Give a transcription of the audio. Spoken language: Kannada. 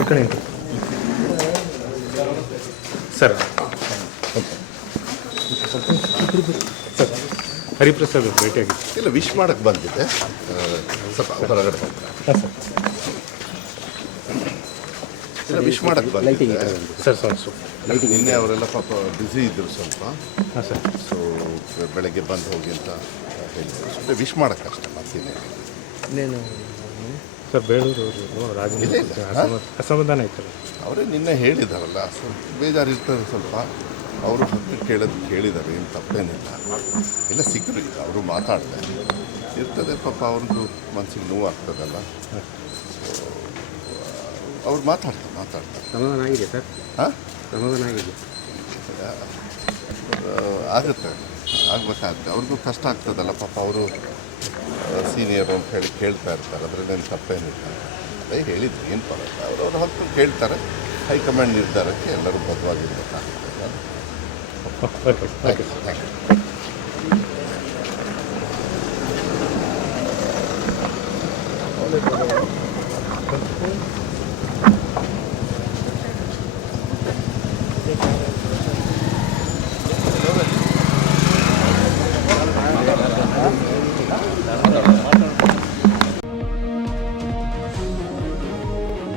ಈ ಕಡೆ ಸರ್ ಸರ್ ಹರಿಪ್ರಸಾದ್ ಭೇಟಿಯಾಗಿತ್ತು. ಇಲ್ಲ, ವಿಶ್ ಮಾಡೋಕ್ಕೆ ಬಂದಿದೆ. ಸ್ವಲ್ಪ ಹೊರಗಡೆ ಹಾಂ ಸರ್. ಇಲ್ಲ, ವಿಶ್ ಮಾಡೋಕ್ಕೆ ಬಂದಿದೆ ಸರ್ ಸರ್ ಸರ್ ನಿನ್ನೆ ಅವರೆಲ್ಲ ಪಾಪ ಬ್ಯುಸಿ ಇದ್ದರು ಸ್ವಲ್ಪ. ಹಾಂ ಸರ್. ಸೊ ಬೆಳಗ್ಗೆ ಬಂದು ಹೋಗಿ ಅಂತ ಹೇಳಿದ್ರು. ಸುಮ್ಮನೆ ವಿಶ್ ಮಾಡೋಕ್ಕಷ್ಟೇ, ಮತ್ತೇನೆ ಇನ್ನೇನು ಸರ್ ಬೇಳೂರು ರಾಜನೀತಿ ಅಸಮಾಧಾನ ಇತ್ತಲ್ಲ, ಅವರೇ ನಿನ್ನೆ ಹೇಳಿದಾರಲ್ಲ, ಸ್ವಲ್ಪ ಬೇಜಾರಿರ್ತದೆ ಸ್ವಲ್ಪ. ಅವರು ಹತ್ತು ಕೇಳಿದ್ದಾರೆ, ಏನು ತಪ್ಪೇನಿಲ್ಲ. ಎಲ್ಲ ಸಿಕ್ಕರು, ಈಗ ಅವರು ಮಾತಾಡ್ತಾರೆ ಇರ್ತದೆ ಪಾಪ, ಅವ್ರದ್ದು ಮನಸ್ಸಿಗೆ ನೋವು ಆಗ್ತದಲ್ಲ. ಸೊ ಅವ್ರು ಮಾತಾಡ್ತಾರೆ. ಸಮಾಧಾನ ಆಗಿದೆ ಸರ್. ಹಾಂ, ಸಮಾಧಾನ ಆಗಿದೆ. ಆಗುತ್ತೆ, ಆಗ್ಬೇಕಾಗುತ್ತೆ. ಅವ್ರಿಗೂ ಕಷ್ಟ ಆಗ್ತದಲ್ಲ ಪಾಪ. ಅವರು ಸೀನಿಯರು ಅಂತ ಹೇಳಿ ಕೇಳ್ತಾ ಇರ್ತಾರೆ, ಅದರಲ್ಲೇನು ತಪ್ಪೇನಿಲ್ಲ. ಅದೇ ಹೇಳಿದ್ರು, ಏನು ಪರವಾಗಿಲ್ಲ. ಅವ್ರವ್ರ ಹಕ್ಕು ಕೇಳ್ತಾರೆ. ಹೈಕಮಾಂಡ್ ನಿರ್ಧಾರಕ್ಕೆ ಎಲ್ಲರೂ ಬದ್ಧವಾಗಿರ್ಬೇಕಾಗ್ತದೆ. Okay okay thank you.